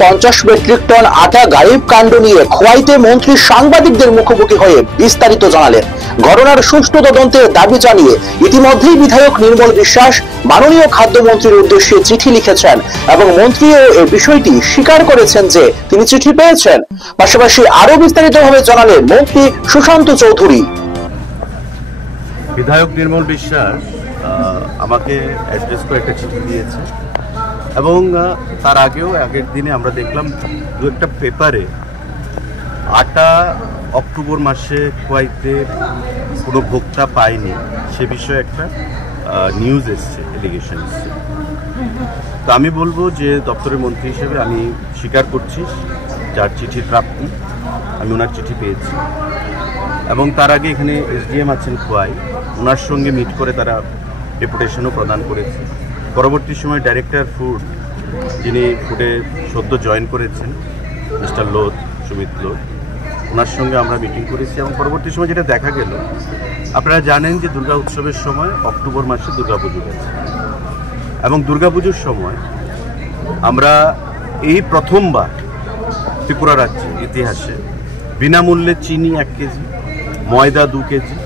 50 metric ton আটা গায়েব কাণ্ড নিয়ে খোয়াইতে মন্ত্রী সাংবাদিকদের মুখোমুখি হয়ে বিস্তারিত জানালেন। ঘটনার সুষ্ঠু তদন্তের দাবি জানিয়ে ইতিমধ্যেই বিধায়ক নির্মল বিশ্বাস মাননীয় খাদ্যমন্ত্রীর উদ্দেশ্যে চিঠি লিখেছেন এবং মন্ত্রীও এই বিষয়টি স্বীকার করেছেন যে তিনি চিঠি পেয়েছেন। পাশাপাশি আরো বিস্তারিতভাবে জানালেন মন্ত্রী সুশান্ত চৌধুরী। বিধায়ক নির্মল বিশ্বাস আমাকে অ্যাড্রেস করে একটা চিঠি দিয়েছে এবং তার আগের দিনে আমরা দেখলাম দু একটা পেপারে আটা অক্টোবর মাসে খোয়াইতে কোনো ভোক্তা পায়নি সে বিষয়ে একটা নিউজ এসছে, এলিগেশন এসছে। তো আমি বলবো যে দপ্তরের মন্ত্রী হিসেবে আমি স্বীকার করছি যার চিঠির প্রাপ্তি, আমি ওনার চিঠি পেয়েছি এবং তার আগে এখানে এসডিএম আছেন খোয়াই, ওনার সঙ্গে মিট করে তারা ডেপুটেশনও প্রদান করেছে। পরবর্তী সময় ডাইরেক্টর ফুড, যিনি ফুডে সদ্য জয়েন করেছেন, মিস্টার লোধ, সুমিত লোধ, ওনার সঙ্গে আমরা মিটিং করেছি এবং পরবর্তী সময় যেটা দেখা গেল, আপনারা জানেন যে দুর্গা উৎসবের সময় অক্টোবর মাসে দুর্গাপুজো গেছে এবং দুর্গাপুজোর সময় আমরা এই প্রথমবার ত্রিপুরা রাজ্যের ইতিহাসে বিনামূল্যে চিনি 1 কেজি, ময়দা 2 কেজি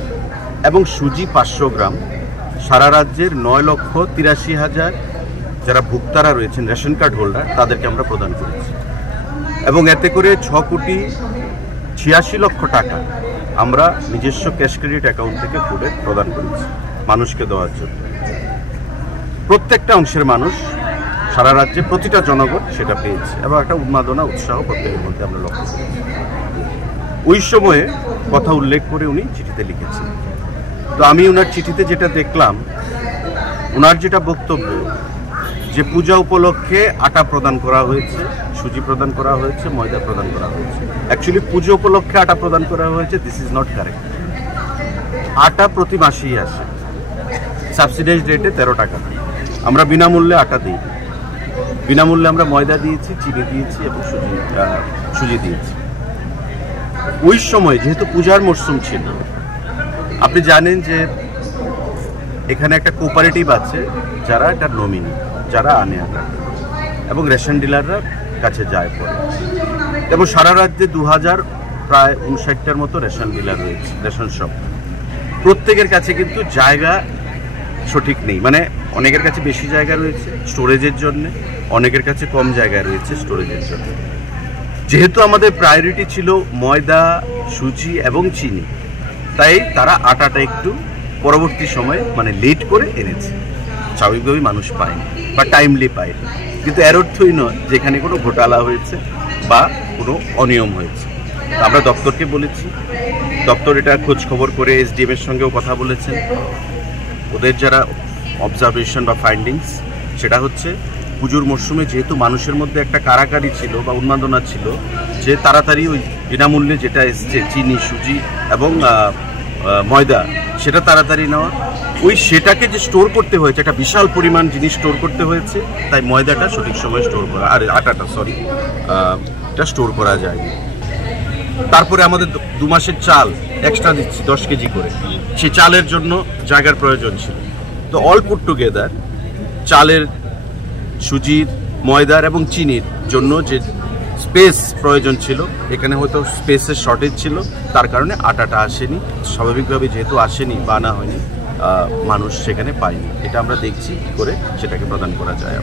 এবং সুজি 500 গ্রাম সারা রাজ্যের 9,83,000 যারা ভোক্তারা রয়েছেন, রেশন কার্ড হোল্ডার, তাদেরকে আমরা প্রদান করেছি এবং এতে করে 6,86,00,000 টাকা আমরা নিজস্ব ক্যাশ ক্রেডিট অ্যাকাউন্ট থেকে ফুডে প্রদান করেছি মানুষকে দেওয়ার জন্য। প্রত্যেকটা অংশের মানুষ সারা রাজ্যে প্রতিটা জনগণ সেটা পেয়েছে এবং একটা উন্মাদনা, উৎসাহ প্রত্যেকের মধ্যে আমরা লক্ষ্য করেছি। ওই সময়ে কথা উল্লেখ করে উনি চিঠিতে লিখেছেন। তো আমি ওনার চিঠিতে যেটা দেখলাম, ওনার যেটা বক্তব্য যে পূজা উপলক্ষে আটা প্রদান করা হয়েছে, সুজি প্রদান করা হয়েছে, ময়দা প্রদান করা হয়েছে। অ্যাকচুয়ালি পুজো উপলক্ষে আটা প্রদান করা হয়েছে, দিস ইজ নট কারেক্ট। আটা প্রতি মাসেই আসে, সাবসিডাইজড রেটে 13 টাকা। আমরা বিনামূল্যে আটা দিই, বিনামূল্যে আমরা ময়দা দিয়েছি, চিনি দিয়েছি এবং সুজি দিয়েছি। ওই সময় যেহেতু পূজার মরশুম ছিল, আপনি জানেন যে এখানে একটা কোঅপারেটিভ আছে যারা এটা নমিনি, যারা আনে আটা এবং রেশন ডিলাররা কাছে যায় পরে, এবং সারা রাজ্যে 2,059টার মতো রেশন ডিলার রয়েছে, রেশন শপ। প্রত্যেকের কাছে কিন্তু জায়গা সঠিক নেই, মানে অনেকের কাছে বেশি জায়গা রয়েছে স্টোরেজের জন্য, অনেকের কাছে কম জায়গা রয়েছে স্টোরেজের জন্য। যেহেতু আমাদের প্রায়োরিটি ছিল ময়দা, সুজি এবং চিনি, তাই তারা আটাটা একটু পরবর্তী সময়ে মানে লেট করে এনেছে। স্বাভাবিকভাবেই মানুষ পায়নি বা টাইমলি পায়নি, কিন্তু এর অর্থই নয় যেখানে কোনো ঘোটালা হয়েছে বা কোনো অনিয়ম হয়েছে। আমরা দপ্তরকে বলেছি, দপ্তর এটা খোঁজ খবর করে এসডিএম এর সঙ্গেও কথা বলেছেন। ওদের যারা অবজারভেশন বা ফাইন্ডিংস, সেটা হচ্ছে পুজোর মরশুমে যেহেতু মানুষের মধ্যে একটা কারাকারি ছিল বা উন্মাদনা ছিল যে তাড়াতাড়ি ওই বিনামূল্যে যেটা এসছে চিনি, সুজি এবং ময়দা, সেটা তাড়াতাড়ি নেওয়া, সেটাকে যে স্টোর করতে হয়েছে, একটা বিশাল পরিমাণ জিনিস স্টোর করতে হয়েছে, তাই ময়দাটা সঠিক সময় স্টোর করা, আর আটাটা এটা স্টোর করা যায়নি। তারপরে আমাদের 2 মাসের চাল এক্সট্রা দিচ্ছি 10 কেজি করে, সেই চালের জন্য জায়গার প্রয়োজন ছিল। তো অল পুট টুগেদার চালের, সুজির, ময়দার এবং চিনির জন্য যে স্পেস প্রয়োজন ছিল, এখানে হয়তো স্পেসের শর্টেজ ছিল, তার কারণে আটাটা আসেনি। স্বাভাবিকভাবে যেহেতু আসেনি বা আনা হয়নি, মানুষ সেখানে পায়নি। এটা আমরা দেখছি কী করে সেটাকে প্রদান করা যায়।